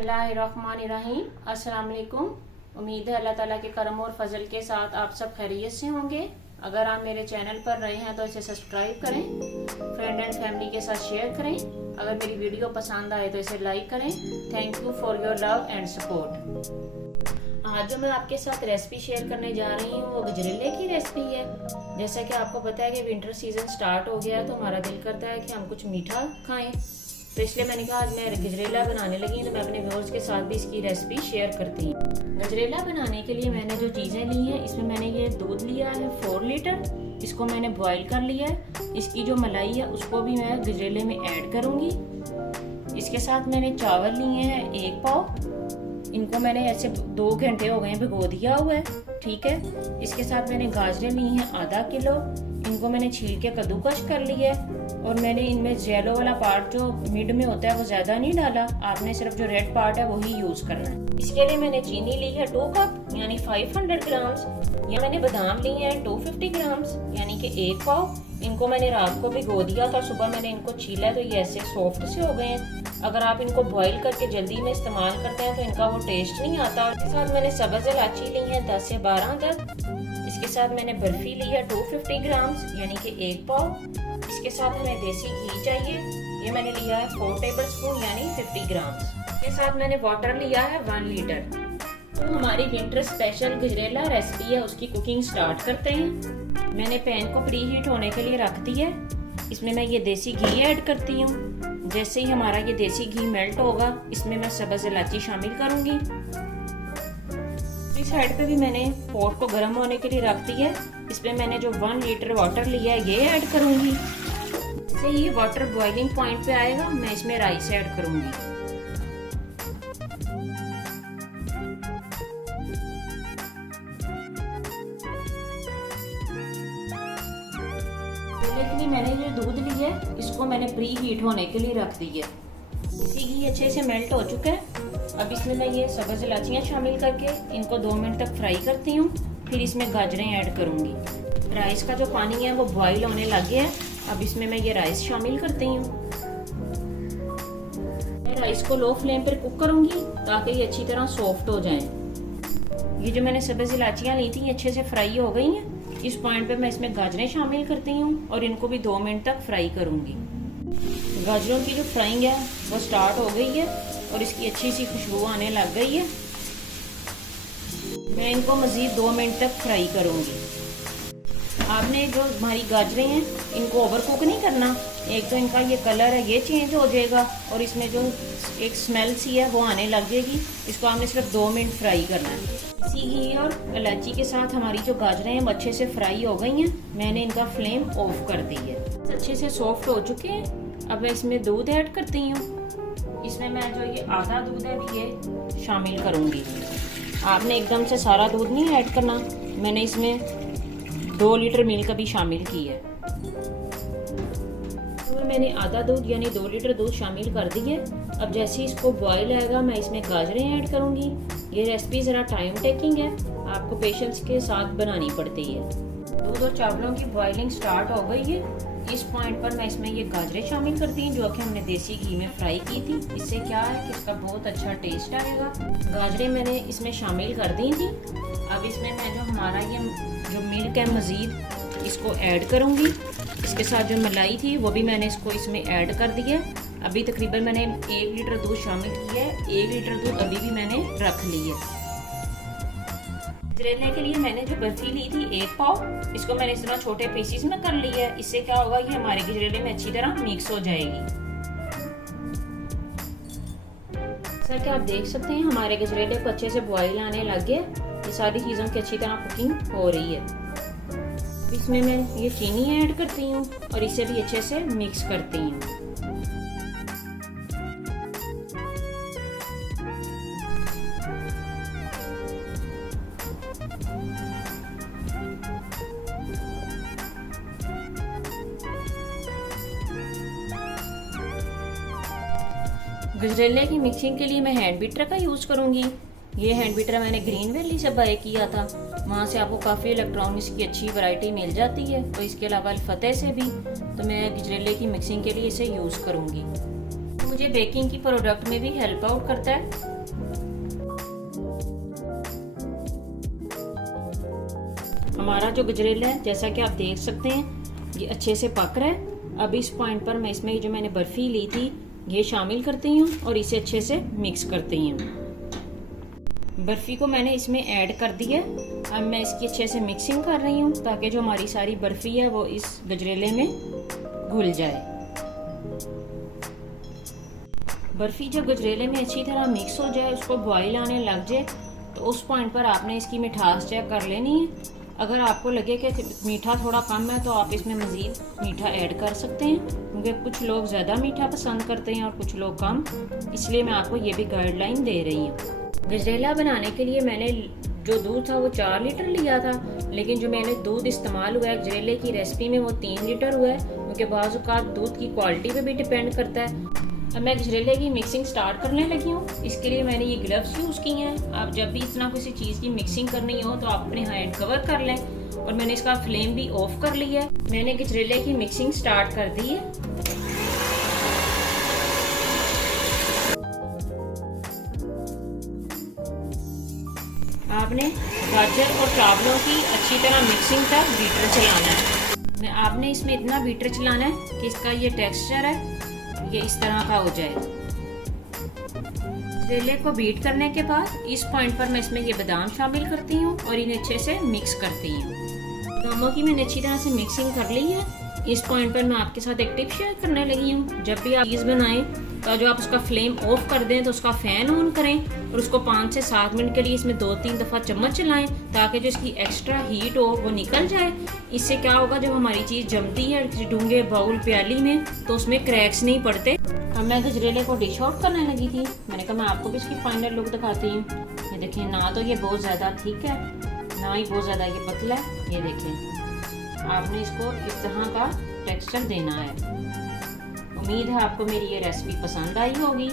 बिस्मिल्लाहिर्रहमानिर्रहीम। अस्सलाम वालेकुम। उम्मीद है अल्लाह ताला के करम और फजल के साथ आप सब खैरियत से होंगे। अगर आप मेरे चैनल पर रहे हैं तो इसे सब्सक्राइब करें, फ्रेंड एंड फैमिली के साथ शेयर करें। अगर मेरी वीडियो पसंद आए तो इसे लाइक करें। Thank you for your love and support. आज जो मैं आपके साथ रेसिपी शेयर करने जा रही हूँ वो गजरेले की रेसिपी है। जैसा कि आपको पता है कि विंटर सीजन स्टार्ट हो गया है तो हमारा दिल करता है कि हम कुछ मीठा खाएं, तो इसलिए मैंने कहा आज मैं गजरेला बनाने लगी तो मैं अपने व्यूअर्स के साथ भी इसकी रेसिपी शेयर करती हूँ। गजरेला बनाने के लिए मैंने जो चीज़ें ली हैं, इसमें मैंने ये दूध लिया है 4 लीटर। इसको मैंने बॉईल कर लिया है। इसकी जो मलाई है उसको भी मैं गजरेले में ऐड करूँगी। इसके साथ मैंने चावल लिए हैं 1 पाव। इनको मैंने ऐसे 2 घंटे हो गए भिगो दिया हुआ है, ठीक है। इसके साथ मैंने गाजरें ली हैं आधा किलो। इनको मैंने छील के कद्दूकस कर लिया है और मैंने इनमें येलो वाला पार्ट जो मिड में होता है वो ज्यादा नहीं डाला। आपने सिर्फ जो रेड पार्ट है वही यूज करना है। इसके लिए मैंने चीनी ली है 2 कप यानी 500 ग्राम्स। या मैंने बादाम लिए हैं 250 ग्राम्स यानी कि 1 पाव। इनको मैंने रात को भिगो दिया था, सुबह मैंने इनको छीला है तो ये ऐसे सॉफ्ट से हो गए हैं। अगर आप इनको बॉईल करके जल्दी में इस्तेमाल करते हैं तो इनका वो टेस्ट नहीं आता। इसके साथ मैंने सब्ज इलायची ली है 10 से 12 अदद। इसके साथ मैंने बर्फी ली है 250 ग्राम्स यानी कि 1 पाव। इसके साथ हमें देसी घी चाहिए, ये मैंने लिया है 4 टेबल स्पून यानी 50 ग्राम्स। इसके साथ मैंने वाटर लिया है 1 लीटर। तो हमारी विंटर स्पेशल गजरेला रेसिपी है, उसकी कुकिंग स्टार्ट करते हैं। मैंने पैन को प्री हीट होने के लिए रख दिया है। इसमें मैं ये देसी घी ऐड करती हूँ। जैसे ही हमारा ये देसी घी मेल्ट होगा इसमें मैं सब्ज इलायची शामिल करूंगी। इस साइड पे भी मैंने पॉट को गर्म होने के लिए रख दिया है। इसमें मैंने जो 1 लीटर वाटर लिया है ये ऐड करूंगी। जैसे ही वाटर बॉइलिंग पॉइंट पे आएगा मैं इसमें राइस ऐड करूंगी। लेकिन मैंने ये दूध लिया है इसको मैंने प्री हीट होने के लिए रख दी है। इसी घी अच्छे से मेल्ट हो चुका है। अब इसमें मैं ये सब्ज इलायचियाँ शामिल करके इनको 2 मिनट तक फ्राई करती हूँ। फिर इसमें गाजरें ऐड करूँगी। राइस का जो पानी है वो बॉईल होने लग गया है। अब इसमें मैं ये राइस शामिल करती हूँ। मैं राइस को लो फ्लेम पर कुक करूँगी ताकि ये अच्छी तरह सॉफ्ट हो जाए। ये जो मैंने सब्ज इलायचियाँ ली थी अच्छे से फ्राई हो गई हैं। इस पॉइंट पे मैं इसमें गाजरें शामिल करती हूँ और इनको भी 2 मिनट तक फ्राई करूँगी। गाजरों की जो फ्राइंग है वो स्टार्ट हो गई है और इसकी अच्छी सी खुशबू आने लग गई है। मैं इनको मज़ीद 2 मिनट तक फ्राई करूँगी। आपने जो हमारी गाजरें हैं इनको ओवर कुक नहीं करना। एक तो इनका ये कलर है ये चेंज हो जाएगा और इसमें जो एक स्मेल सी है वो आने लग जाएगी। इसको आपने सिर्फ 2 मिनट फ्राई करना है। इसी घी और इलायची के साथ हमारी जो गाजरें हैं वो अच्छे से फ्राई हो गई हैं। मैंने इनका फ्लेम ऑफ कर दी है। अच्छे से सॉफ्ट हो चुके हैं। अब मैं इसमें दूध ऐड करती हूँ। इसमें मैं जो ये आधा दूध है ये शामिल करूँगी। आपने एकदम से सारा दूध नहीं ऐड करना। मैंने इसमें 2 लीटर मिल्क भी शामिल की है। तो मैंने आधा दूध यानी 2 लीटर दूध शामिल कर दी है। अब जैसे इसको बॉईल आएगा मैं इसमें गाजरें ऐड करूँगी। ये रेसिपी ज़रा टाइम टेकिंग है, आपको पेशेंस के साथ बनानी पड़ती है। दूध और चावलों की बॉइलिंग स्टार्ट हो गई है। इस पॉइंट पर मैं इसमें ये गाजरें शामिल करती हूँ जो कि हमने देसी घी में फ्राई की थी। इससे क्या है कि इसका बहुत अच्छा टेस्ट आएगा। गाजरें मैंने इसमें शामिल कर दी थी। अब इसमें मैं जो हमारा ये जो मिल्क है मज़ीद इसको ऐड करूँगी। इसके साथ जो मलाई थी वो भी मैंने इसको इसमें ऐड कर दिया है। अभी तकरीबन मैंने 1 लीटर दूध शामिल किया है। 1 लीटर दूध अभी भी मैंने रख ली है। गजरेले के लिए मैंने जो बर्फी ली थी 1 पाव, इसको मैंने इस तरह छोटे पीसीस में कर लिया है। इससे क्या होगा कि हमारे गजरेले में अच्छी तरह मिक्स हो जाएगी। जैसा कि आप देख सकते हैं हमारे गजरेले को अच्छे से बॉईल आने लग गया। ये सारी चीज़ों की अच्छी तरह कुकिंग हो रही है। इसमें मैं ये चीनी ऐड करती हूँ और इसे भी अच्छे से मिक्स करती हूँ। गजरेले की मिक्सिंग के लिए मैं हैंड बीटर का यूज़ करूँगी। ये हैंड बीटर मैंने ग्रीन वैली से बाय किया था। वहाँ से आपको काफ़ी इलेक्ट्रॉनिक्स की अच्छी वैरायटी मिल जाती है। तो इसके अलावा फतेह से भी, तो मैं गजरेले की मिक्सिंग के लिए इसे यूज़ करूँगी। मुझे बेकिंग की प्रोडक्ट में भी हेल्प आउट करता है। हमारा जो गजरेला है जैसा कि आप देख सकते हैं ये अच्छे से पक रहा है। अब इस पॉइंट पर मैं इसमें जो मैंने बर्फी ली थी ये शामिल करती हूँ और इसे अच्छे से मिक्स करती हूँ। बर्फी को मैंने इसमें ऐड कर दिया। अब मैं इसकी अच्छे से मिक्सिंग कर रही हूँ ताकि जो हमारी सारी बर्फी है वो इस गजरेले में घुल जाए। बर्फी जब गजरेले में अच्छी तरह मिक्स हो जाए, उसको बॉईल आने लग जाए, तो उस पॉइंट पर आपने इसकी मिठास चेक कर लेनी है। अगर आपको लगे कि मीठा थोड़ा कम है तो आप इसमें मज़ीद मीठा ऐड कर सकते हैं, क्योंकि कुछ लोग ज़्यादा मीठा पसंद करते हैं और कुछ लोग कम, इसलिए मैं आपको ये भी गाइडलाइन दे रही हूँ। गजरेला बनाने के लिए मैंने जो दूध था वो 4 लीटर लिया था, लेकिन जो मैंने दूध इस्तेमाल हुआ है गजरेले की रेसिपी में वो 3 लीटर हुआ है, क्योंकि बाज़ औक़ात दूध की क्वालिटी पे भी डिपेंड करता है। अब मैं गजरेले की मिक्सिंग स्टार्ट करने लगी हूँ। इसके लिए मैंने ये ग्लव्स यूज़ किए हैं। आप जब भी इतना किसी चीज़ की मिक्सिंग करनी हो तो आप अपने हैंड कवर कर लें। और मैंने इसका फ्लेम भी ऑफ कर लिया है। मैंने गजरेले की मिक्सिंग स्टार्ट कर दी है। आपने गाजर और चावलों की अच्छी तरह मिक्सिंग तक बीटर चलाना है। आपने इसमें इतना बीटर चलाना है कि इसका ये टेक्सचर है ये इस तरह का हो जाए। गजरेले को बीट करने के बाद इस पॉइंट पर मैं इसमें ये बादाम शामिल करती हूँ और इन्हें अच्छे से मिक्स करती हूँ। दोनों की मैंने अच्छी तरह से मिक्सिंग कर ली है। इस पॉइंट पर मैं आपके साथ एक टिप शेयर करने लगी हूँ। जब भी आप चीज़ बनाएं तो जो आप उसका फ्लेम ऑफ कर दें तो उसका फैन ऑन करें और उसको 5 से 7 मिनट के लिए इसमें 2-3 दफ़ा चम्मच चलाएं ताकि जो इसकी एक्स्ट्रा हीट हो वो निकल जाए। इससे क्या होगा, जब हमारी चीज़ जमती है डूंगे बाउल प्याली में तो उसमें क्रैक्स नहीं पड़ते। अब मैं गजरेले को डिश आउट करने लगी थी। मैंने कहा मैं आपको भी इसकी फाइनल लुक दिखाती हूँ। ये देखिए, ना तो ये बहुत ज़्यादा थिक है ना ही बहुत ज़्यादा ये पतला है। ये देखें, आपने इसको इस तरह का टेक्सचर देना है। उम्मीद है आपको मेरी ये रेसिपी पसंद आई होगी।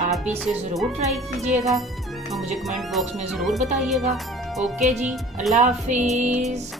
आप भी इसे ज़रूर ट्राई कीजिएगा और मुझे कमेंट बॉक्स में ज़रूर बताइएगा। ओके जी, अल्लाह हाफिज़।